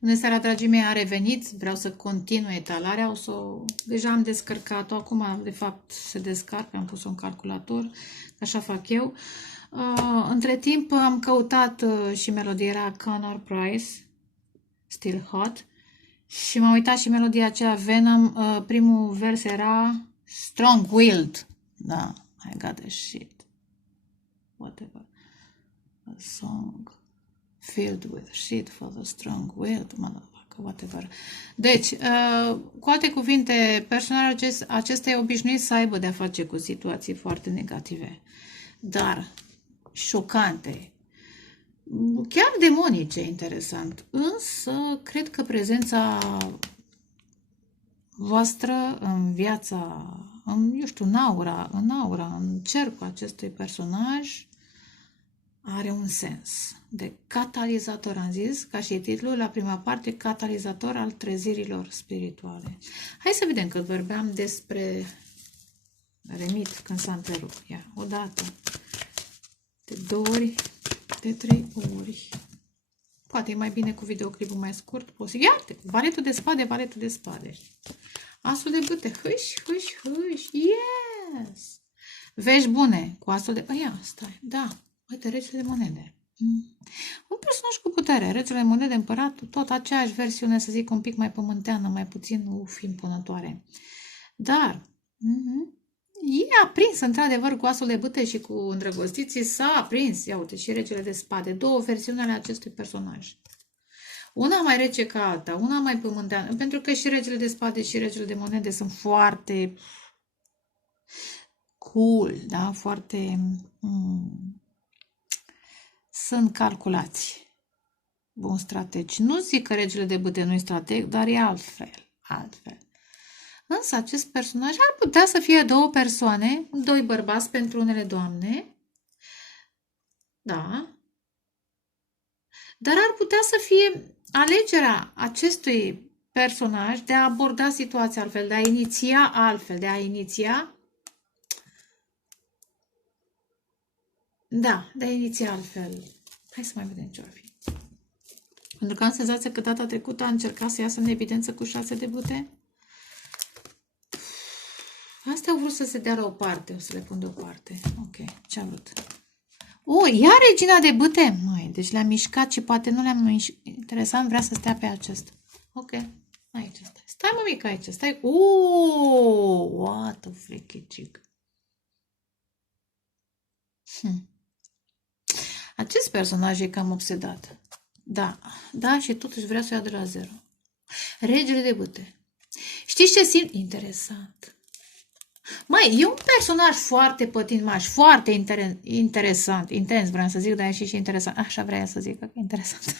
Bună seara, dragii mei, a revenit. Vreau să continui etalarea. Deja am descărcat-o. Acum, de fapt, se descarcă. Am pus-o în calculator. Așa fac eu. Între timp, am căutat și melodia era Conor Price, Still Hot. Și m-am uitat și melodia aceea Venom. Primul vers era Strong-Willed. Da, I got the shit. Whatever. A song filled with shit for the strong-willed, motherfucker, whatever. Deci, cu alte cuvinte, personajul acesta e obișnuit să aibă de-a face cu situații foarte negative, dar șocante, chiar demonice, interesant. Însă, cred că prezența voastră în viața, eu știu, în aura, în cercul acestui personaj, are un sens de catalizator, am zis, ca și titlul la prima parte, catalizator al trezirilor spirituale. Hai să vedem, că vorbeam despre remit când s-a întrerupt. Ia, o dată, de 2 ori, de 3 ori. Poate e mai bine cu videoclipul mai scurt posibil. Iată, valetul de spade, valetul de spade. Asul de bâte, hâși, hâși, hâși, yes! Vești bune cu asul de... Ia, stai, da. Uite, regele de monede. Un personaj cu putere, regele de monede, împăratul, tot aceeași versiune, să zic, un pic mai pământeană, mai puțin impunătoare. Dar e aprins, într-adevăr, cu asul de bâte și cu îndrăgostiții, s-a aprins. Ia uite, și regele de spade. Două versiuni ale acestui personaj. Una mai rece ca alta, una mai pământeană, pentru că și regele de spade și regele de monede sunt foarte cool, da? Foarte... sunt calculați. Bun strategi. Nu zic că regele de bâte nu e strateg, dar e altfel. Însă acest personaj ar putea să fie două persoane, doi bărbați pentru unele doamne, da, dar ar putea să fie alegerea acestui personaj de a aborda situația altfel, de a iniția altfel, de a iniția altfel. Hai să mai vedem ce ar fi. Pentru că am senzația că data trecută a încercat să iasă în evidență cu 6 de bâte. Astea au vrut să se dea la o parte. O să le pun deoparte. Ok, ce-a vrut? Ia regina de bâte! Măi, deci le-am mișcat și poate nu le-am mișcat. Interesant, vrea să stea pe acesta. Ok, aici stai. Stai, mămică, aici. Stai. What a freaky chick. Acest personaj e cam obsedat. Da, și totuși vrea să o ia de la zero. Regele de bâte. Știți ce simt? Interesant. Măi, e un personaj foarte pătinmaș, foarte interesant. Intens, vreau să zic, dar e și interesant. Așa vrea să zic, că e interesant.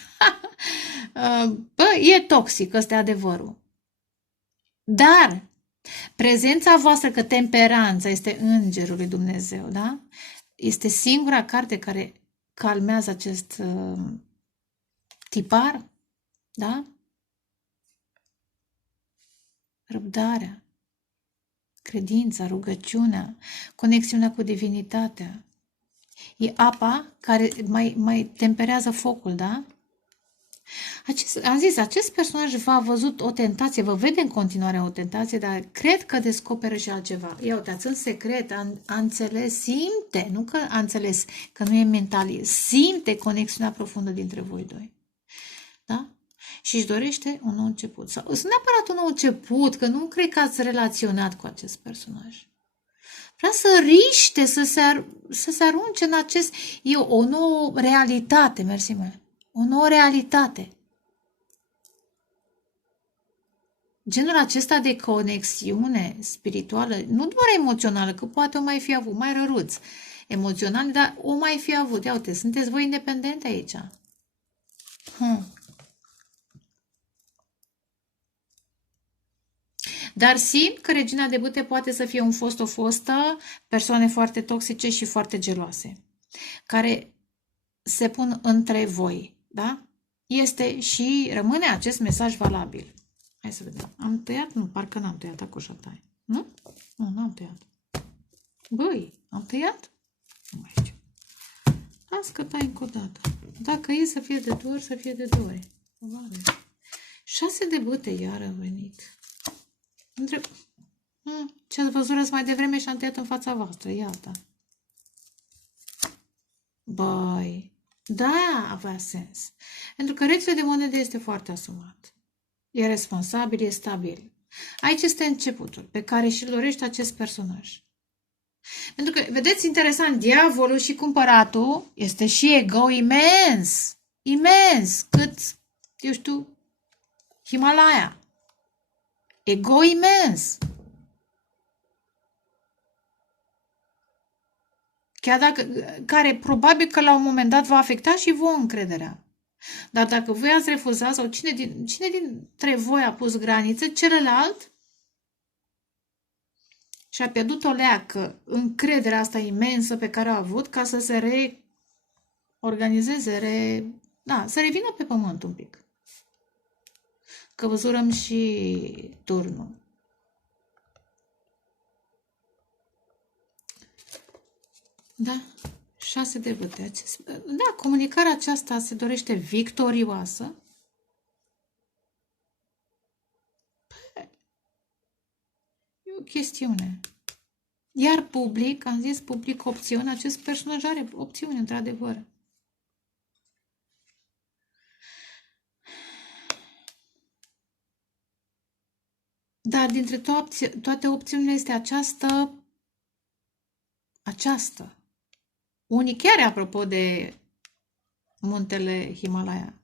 Bă, e toxic, ăsta e adevărul. Dar prezența voastră, că temperanța este îngerul lui Dumnezeu, da? Este singura carte care calmează acest tipar, da? Răbdarea, credința, rugăciunea, conexiunea cu divinitatea. E apa care mai temperează focul, da? Am zis, acest personaj v-a văzut o tentație, vă vede în continuare o tentație, dar cred că descoperă și altceva. Ia uitați, în secret, a înțeles, simte, nu că a înțeles, că nu e mental, simte conexiunea profundă dintre voi doi. Da? Și își dorește un nou început. Sau neapărat un nou început, că nu cred că ați relaționat cu acest personaj. Vrea să riște, să se arunce în acest... E o nouă realitate, mersi mele. O nouă realitate. Genul acesta de conexiune spirituală, nu doar emoțională, că poate o mai fi avut, mai răruț emoțional, dar o mai fi avut. Ia uite, sunteți voi independente aici. Dar simt că regina de bâte poate să fie un fost, o fostă, persoane foarte toxice și foarte geloase, care se pun între voi, da? Este și rămâne acest mesaj valabil. Hai să vedem. Am tăiat? Nu, parcă n-am tăiat. Acum tai. Nu? Nu, n-am tăiat. Băi, am tăiat? Nu mai știu. Las că tai încă o dată. Dacă e să fie de 2 ori, să fie de 2 ori. Vale. 6 de bâte iar a venit. Întreb, ce ați văzut mai devreme și am tăiat în fața voastră, iată. Băi, da, avea sens. Pentru că regele de monede este foarte asumat. E responsabil, e stabil. Aici este începutul pe care și-l dorește acest personaj. Pentru că, vedeți, interesant, diavolul și cumpăratul este și ego imens. Imens, cât, eu știu, Himalaya. Ego imens. Chiar dacă, care probabil că la un moment dat va afecta și voi încrederea. Dar dacă voi ați refuzat sau cine dintre voi a pus granițe, celălalt și-a pierdut o leacă încrederea asta imensă pe care a avut ca să se reorganizeze, să revină pe pământ un pic. Că văzurăm și turnul. Da, 6 de bâte. Da, comunicarea aceasta se dorește victorioasă. E o chestiune. Iar public, am zis public opțiune, acest personaj are opțiune, într-adevăr. Dar dintre toate opțiunile este aceasta. Unii chiar apropo de muntele Himalaya.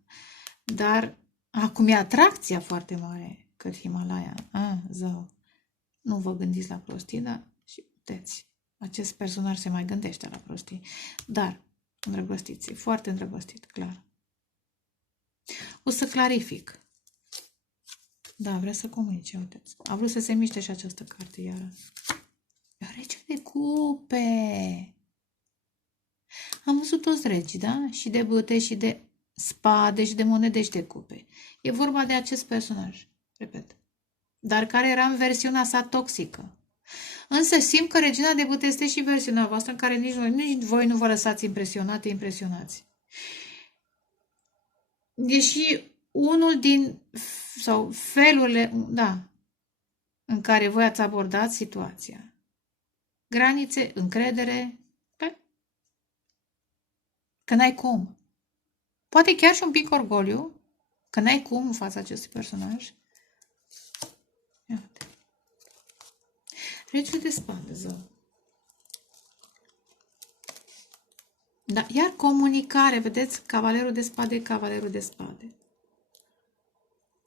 Dar acum e atracția foarte mare cât Himalaya. Zău. Nu vă gândiți la prostii, dar și puteți. Acest personaj se mai gândește la prostii. Dar, îndrăgostiți, e foarte îndrăgostit, clar. O să clarific. Da, vrea să comunice, uiteți. A vrut să se miște și această carte, iară. Rege de cupe! Am văzut toți regii, da? Și de bâte, și de spade, și de monede, și de cupe. E vorba de acest personaj, repet. Dar care era în versiunea sa toxică. Însă simt că regina de bâte este și versiunea voastră în care nici voi nu vă lăsați impresionați. Deși unul sau felurile, în care voi ați abordat situația. Granițe, încredere, că n-ai cum. Poate chiar și un pic orgoliu, că n-ai cum în fața acestui personaj. Iată. Regele de spade, zău. Da, iar comunicare, vedeți, cavalerul de spade.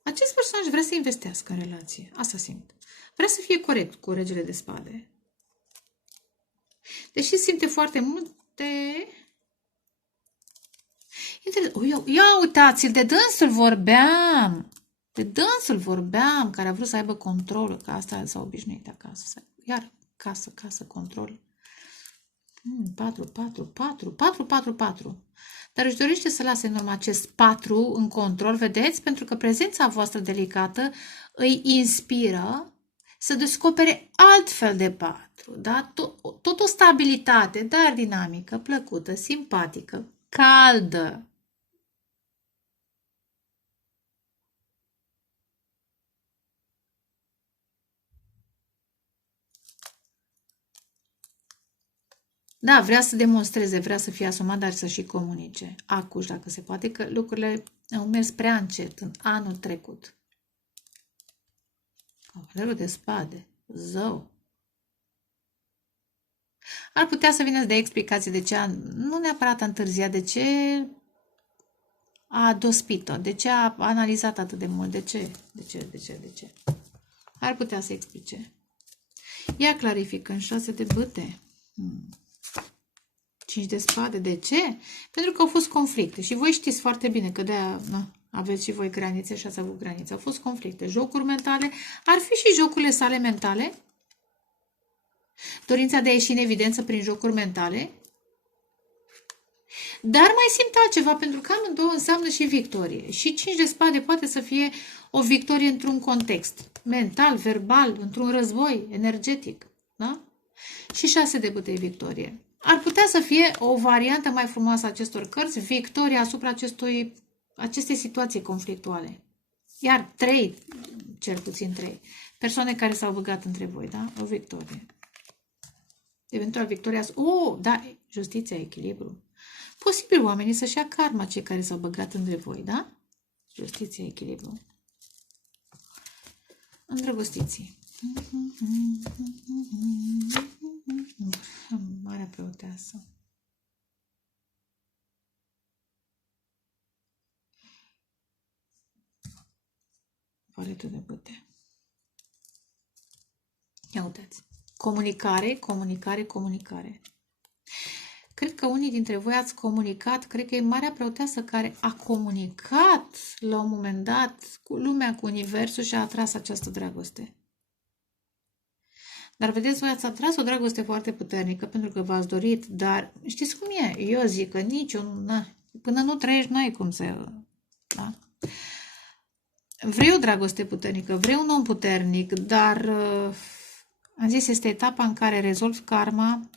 Acest personaj vrea să investească în relație, asta simt. Vrea să fie corect cu regele de spade. Deși simte foarte multe... Ia uitați-l, de dânsul vorbeam. Care a vrut să aibă control, că asta s-a obișnuit acasă. Iar casă, control. 4. Dar își dorește să lase în urmă acest 4 în control, vedeți? Pentru că prezența voastră delicată îi inspiră să descopere altfel de 4. Da? Tot o stabilitate, dar dinamică, plăcută, simpatică, caldă. Da, vrea să demonstreze, vrea să fie asumat, dar să și comunice. Acuș, dacă se poate, că lucrurile au mers prea încet în anul trecut. Cavalerul de spade. Zău. Ar putea să vină să dea explicații de ce nu neapărat a întârziat, de ce a dospit-o, de ce a analizat atât de mult, de ce. Ar putea să explice. Ia clarifică în 6 de bâte. 5 de spade. De ce? Pentru că au fost conflicte. Și voi știți foarte bine că de-aia aveți și voi granițe și ați avut granițe. Au fost conflicte. Jocuri mentale. Ar fi și jocurile sale mentale? Dorința de a ieși în evidență prin jocuri mentale? Dar mai simt altceva, pentru că amândouă înseamnă și victorie. Și 5 de spade poate să fie o victorie într-un context mental, verbal, într-un război energetic. Da? Și 6 de bâte victorie. Ar putea să fie o variantă mai frumoasă a acestor cărți, victoria asupra acestei situații conflictuale. Iar 3, cel puțin 3, persoane care s-au băgat între voi, da? O victorie. Eventual victoria... da, justiția, echilibru. Posibil oamenii să-și ia karma, cei care s-au băgat între voi, da? Justiția, echilibru. Îndrăgostiții. Marea preoteasă. Paletul de bâte. Ia uitați. Comunicare, comunicare, comunicare. Cred că unii dintre voi ați comunicat, cred că e Marea Preoteasă care a comunicat la un moment dat cu lumea, cu universul și a atras această dragoste. Dar vedeți, voi ați atras o dragoste foarte puternică pentru că v-ați dorit, dar știți cum e? Eu zic că până nu trăiești, n-ai cum să... Da? Vrei o dragoste puternică, vrei un om puternic, dar am zis, este etapa în care rezolvi karma,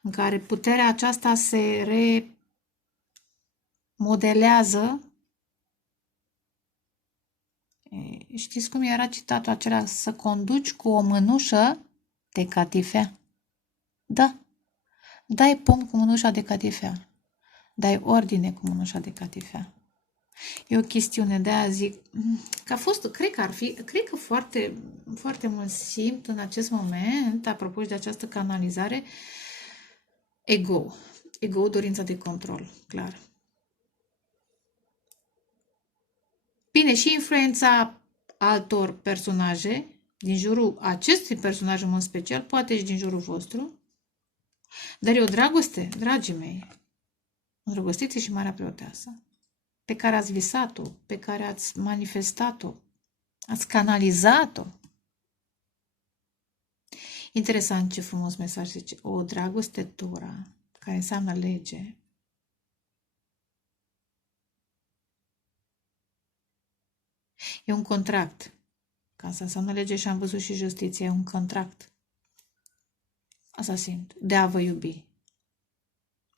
în care puterea aceasta se remodelează. Știți cum era citatul acela? Să conduci cu o mânușă de catifea. Da. Dai pom cu mânușa de catifea. Dai ordine cu mânușa de catifea. E o chestiune, de aia zic că a fost, cred că foarte, foarte mult simt în acest moment, apropo de această canalizare, ego, dorința de control, clar. Bine, și influența altor personaje, din jurul acestui personaj în mod special, poate și din jurul vostru, dar e o dragoste, dragii mei, îndrăgostiți și Marea Preoteasă, pe care ați visat-o, pe care ați manifestat-o, ați canalizat-o. Interesant ce frumos mesaj zice. O dragoste Tora, care înseamnă lege. E un contract. Ca să înseamnă lege și am văzut și justiție, e un contract. Asta simt. De a vă iubi.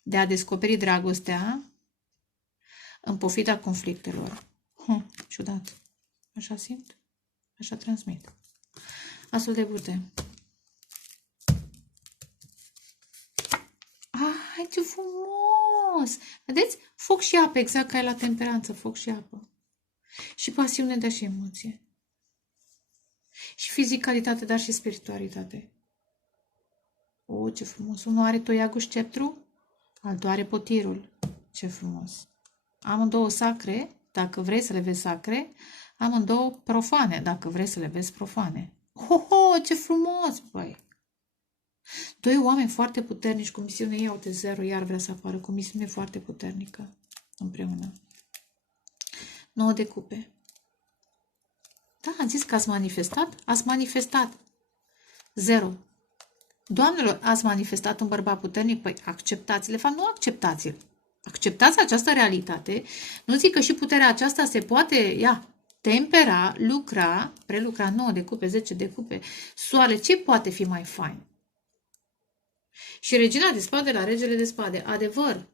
De a descoperi dragostea în pofida conflictelor. Ciudat. Așa simt. Așa transmit. Asul de bâte. Ai, ce frumos! Vedeți? Foc și apă, exact ca e la temperanță. Foc și apă. Și pasiune, dar și emoție. Și fizicalitate, dar și spiritualitate. Ce frumos! Unul are toiagul sceptru, altul are potirul. Ce frumos! Amândouă sacre, dacă vrei să le vezi sacre, amândouă profane, dacă vrei să le vezi profane. Ce frumos, băi! Doi oameni foarte puternici cu misiune, iau de 0, iar vrea să apară cu misiune foarte puternică împreună. 9 de cupe. Da, am zis că ați manifestat? Ați manifestat. 0. Doamnelor, ați manifestat un bărbat puternic? Păi acceptați-l. De fapt, nu acceptați-l. Acceptați această realitate. Nu zic că și puterea aceasta se poate, tempera, lucra, prelucra 9 de cupe, 10 de cupe. Soare, ce poate fi mai fain? Și regina de spade la regele de spade. Adevăr.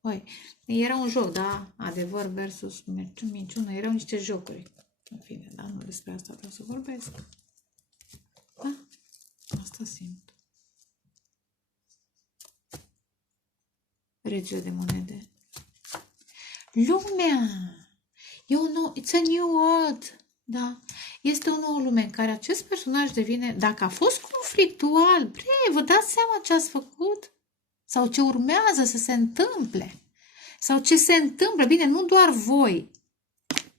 Păi, era un joc, da? Adevăr versus minciună. Erau niște jocuri. În fine, da? Nu despre asta vreau să vorbesc. Da? Asta simt. Regele de monede. Lumea! It's a new world. Da? Este o nouă lume în care acest personaj devine, dacă a fost conflictual, vă dați seama ce ați făcut? Sau ce urmează să se întâmple? Sau ce se întâmplă? Bine, nu doar voi.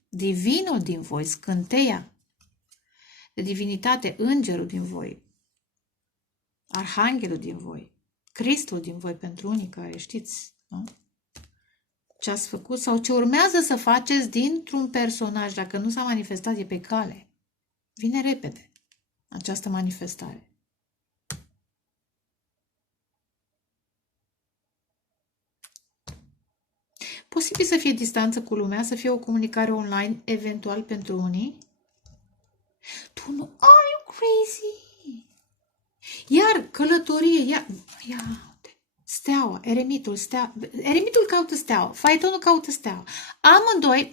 Divinul din voi, scânteia de divinitate, îngerul din voi, arhanghelul din voi, Cristul din voi pentru unii care știți, nu? Ce ați făcut sau ce urmează să faceți dintr-un personaj, dacă nu s-a manifestat, e pe cale. Vine repede această manifestare. Posibil să fie distanță cu lumea, să fie o comunicare online, eventual pentru unii. Tu nu, are you crazy? Iar călătorie, ia steaua, eremitul caută steaua, faetonul caută steaua. Amândoi,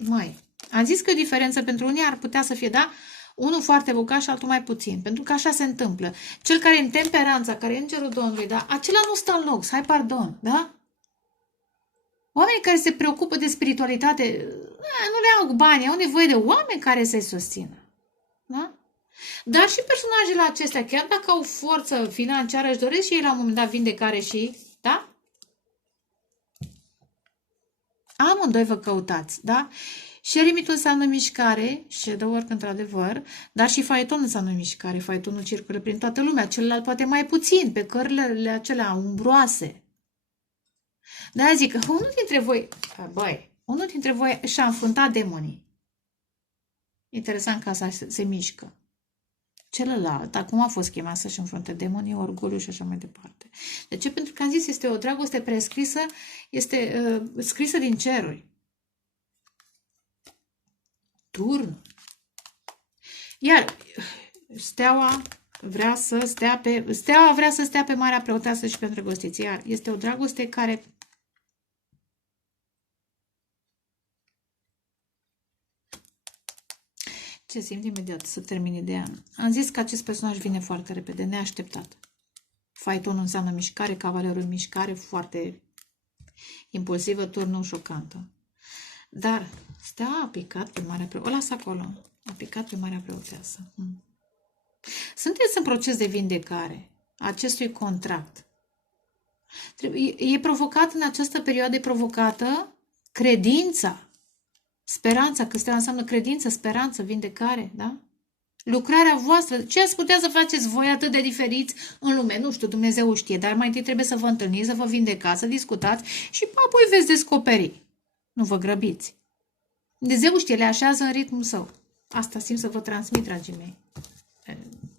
Am zis că o diferență pentru unii ar putea să fie, da, unul foarte bogat și altul mai puțin, pentru că așa se întâmplă. Cel care e în temperanța, care e îngerul Domnului, da, acela nu stă în loc, să ai pardon, da? Oamenii care se preocupă de spiritualitate, nu le au bani, au nevoie de oameni care să-i susțină. Da? Dar și personajele acestea, chiar dacă au forță financiară, își doresc și ei la un moment dat vindecare și, da? Amândoi vă căutați, da? Și eremitul înseamnă mișcare, shadow work într-adevăr, dar și faeton înseamnă mișcare. Faetonul circulă prin toată lumea, celălalt poate mai puțin, pe cărările acelea umbroase. De-aia zic că unul dintre voi și-a înfruntat demonii. Interesant că asta se mișcă. Celălalt, acum a fost chemat să-și înfrunte demonii, orgoliu și așa mai departe. De ce? Pentru că am zis, este o dragoste prescrisă, este scrisă din ceruri. Turn. Iar steaua vrea să stea pe Marea Preoteasă și pe îndrăgostiți. Iar este o dragoste care ce simt imediat să termin ideea. Am zis că acest personaj vine foarte repede, neașteptat. Faetonul înseamnă mișcare, cavalerul mișcare, foarte impulsivă, turnul șocantă. Dar steaua a picat pe Marea Preoteasă. O las acolo. A picat pe Marea Preoteasă. Sunteți în proces de vindecare a acestui contract. E provocat în această perioadă, provocată credința. Speranța, că steaua înseamnă credință, speranță, vindecare, da? Lucrarea voastră, ce ați putea să faceți voi atât de diferiți în lume? Nu știu, Dumnezeu știe, dar mai întâi trebuie să vă întâlniți, să vă vindecați, să discutați și apoi veți descoperi. Nu vă grăbiți. Dumnezeu știe, le așează în ritmul său. Asta simt să vă transmit, dragii mei.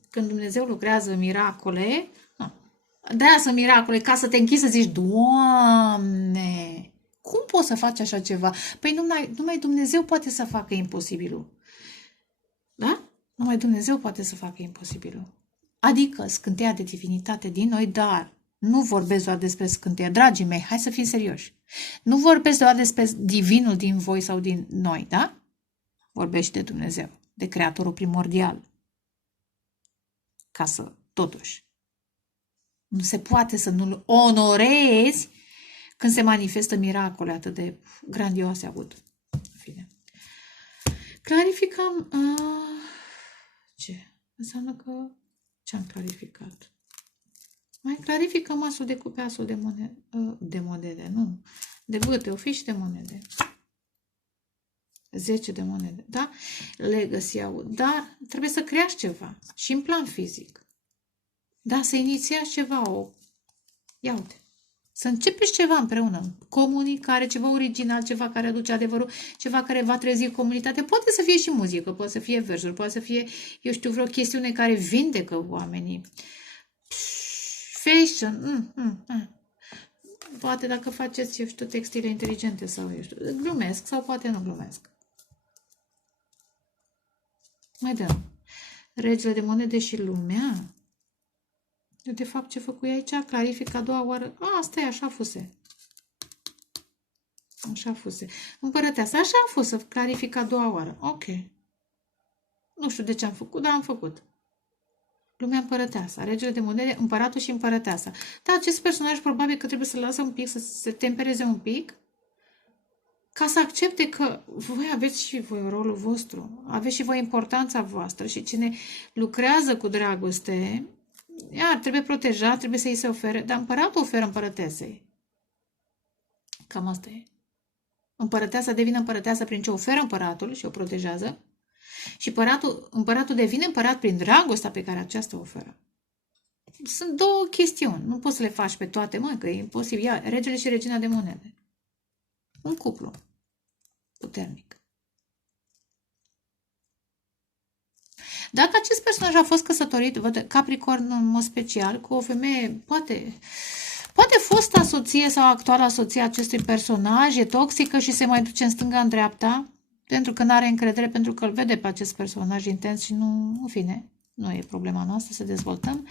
Când Dumnezeu lucrează miracole, de-aia sunt miracole, ca să te închizi să zici, Doamne, cum poți să faci așa ceva? Păi numai Dumnezeu poate să facă imposibilul. Da? Numai Dumnezeu poate să facă imposibilul. Adică scânteia de divinitate din noi, dar nu vorbesc doar despre scânteia. Dragii mei, hai să fim serioși. Nu vorbesc doar despre divinul din voi sau din noi, da? Vorbești de Dumnezeu, de Creatorul primordial. Ca să, totuși, nu se poate să nu-L onorezi când se manifestă miracole atât de grandioase avut. Fine. Clarificăm. Ce? Înseamnă că ce am clarificat? Mai clarificăm asul de cupe, asul de monede, nu. De bâte, o fiș de monede. 10 de monede, da? Legacy out. Dar trebuie să creați ceva. Și în plan fizic. Da, să inițiați ceva. Ia uite. Să începeți ceva împreună. Comunicare, ceva original, ceva care aduce adevărul, ceva care va trezi comunitate. Poate să fie și muzică, poate să fie versuri, poate să fie, eu știu, vreo chestiune care vindecă oamenii. Fashion. Poate dacă faceți, eu știu, textile inteligente sau, eu știu, glumesc sau poate nu glumesc. Mai dăm. Regele de monede și lumea. Eu, de fapt, ce făcui aici? Clarific a doua oară. Asta e, așa fuse. Așa fuse. Împărăteasa. Așa a fost să clarific a doua oară. Ok. Nu știu de ce am făcut, dar am făcut. Lumea împărăteasa. Regele de monede, împăratul și împărăteasa. Dar acest personaj probabil că trebuie să-l lasă un pic, să se tempereze un pic, ca să accepte că voi aveți și voi rolul vostru. Aveți și voi importanța voastră și cine lucrează cu dragoste, iar trebuie protejat, trebuie să îi se ofere, dar împăratul oferă împărătesei. Cam asta e. Împărăteasa devine împărăteasă prin ce oferă împăratul și o protejează și împăratul devine împărat prin dragostea pe care aceasta o oferă. Sunt două chestiuni. Nu poți să le faci pe toate, că e imposibil. Ia, regele și regina de monede. Un cuplu puternic. Dacă acest personaj a fost căsătorit, văd Capricorn în mod special, cu o femeie, poate fosta soție sau actuala soție a acestui personaj e toxică și se mai duce în stânga, în dreapta, pentru că nu are încredere, pentru că îl vede pe acest personaj intens și nu, în fine, nu e problema noastră să dezvoltăm.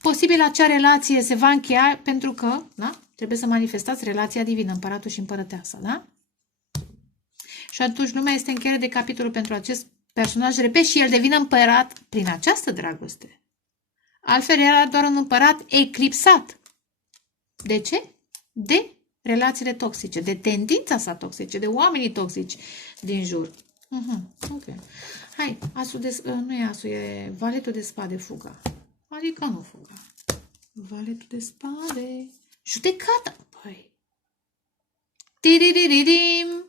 Posibil acea relație se va încheia pentru că, da, trebuie să manifestați relația divină, împăratul și împărăteasa, da? Și atunci nu mai este încheiere de capitolul pentru acest personaj. Repet, și el devine împărat prin această dragoste. Altfel era doar un împărat eclipsat. De ce? De relațiile toxice, de tendința sa toxice, de oamenii toxici din jur. Ok. Hai, nu e asul, e valetul de spade, fuga. Adică nu fuga. Valetul de spade. Judecata. Păi. Tiriririm.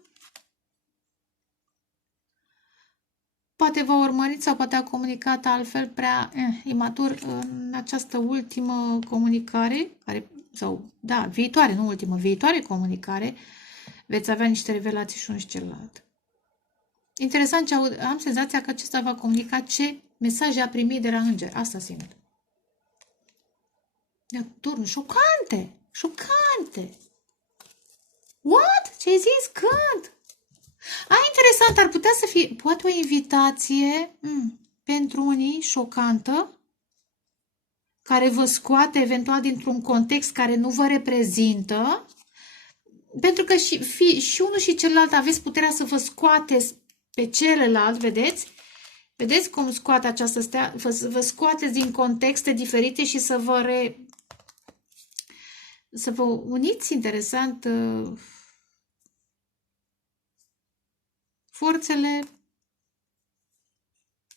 Poate v-a urmărit sau poate a comunicat altfel prea imatur în această ultimă comunicare, viitoare, nu ultimă, viitoare comunicare, veți avea niște revelații și unul și celălalt. Interesant ce am senzația că acesta va comunica ce mesaje a primit de la înger. Asta simt. Turnul, șocante! Șocante! What? Ce ai zis? Când? Interesant, ar putea să fie, poate o invitație pentru unii șocantă, care vă scoate eventual dintr-un context care nu vă reprezintă, pentru că și unul și celălalt aveți puterea să vă scoateți pe celălalt, vedeți? Vedeți cum scoate această stea? Vă scoateți din contexte diferite și să vă uniți, interesant, forțele.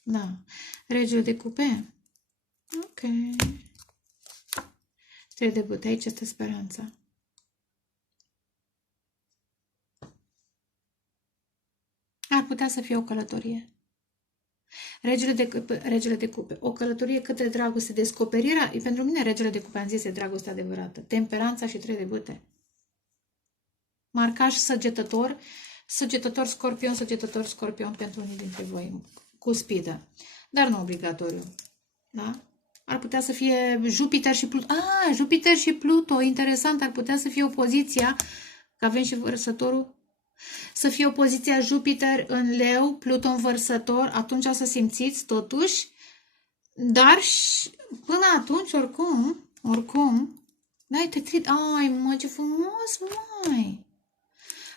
Da. Regele de cupe. Ok. 3 de bâte. Aici este speranța. Ar putea să fie o călătorie. Regele de cupe. O călătorie către dragoste. Descoperirea. Pentru mine regele de cupe, am zis, e dragoste adevărată. Temperanța și 3 de bâte. Marcaj săgetător. Săgetător scorpion pentru unii dintre voi. Cu spidă. Dar nu obligatoriu. Da? Ar putea să fie Jupiter și Pluto. Jupiter și Pluto. Interesant. Ar putea să fie opoziția. Că avem și vărsătorul. Să fie opoziția Jupiter în Leu, Pluto în Vărsător. Atunci o să simțiți totuși. Dar până atunci, oricum. Mă, ce frumos, mai.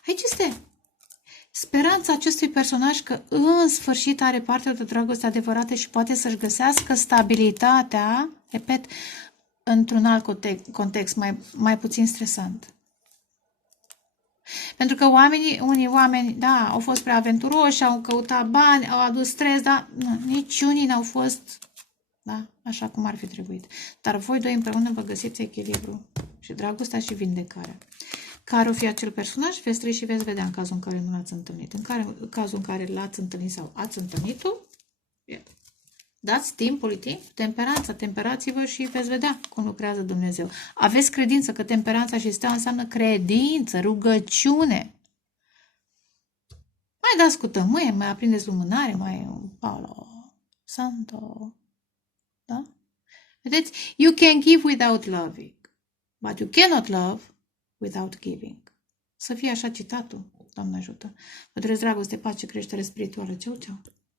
Aici este speranța acestui personaj că în sfârșit are parte de dragoste adevărată și poate să-și găsească stabilitatea, repet, într-un alt context mai puțin stresant. Pentru că unii oameni, au fost prea aventuroși, au căutat bani, au adus stres, dar nici unii n-au fost, așa cum ar fi trebuit. Dar voi doi împreună vă găsiți echilibru și dragostea și vindecarea. Care o fi acel personaj, veți trăi și veți vedea în cazul în care nu l-ați întâlnit. În cazul în care l-ați întâlnit sau ați întâlnit-o, dați timpul, temperați-vă și veți vedea cum lucrează Dumnezeu. Aveți credință, că temperanța și steaua înseamnă credință, rugăciune. Mai dați cu tămâie, mai aprindeți lumânare, Paolo Santo. Da? Vedeți? You can give without loving, but you cannot love without giving. Să fie așa citatul. Doamne ajută. Vă doresc dragoste, pace, creștere spirituală. Ceau, ceau.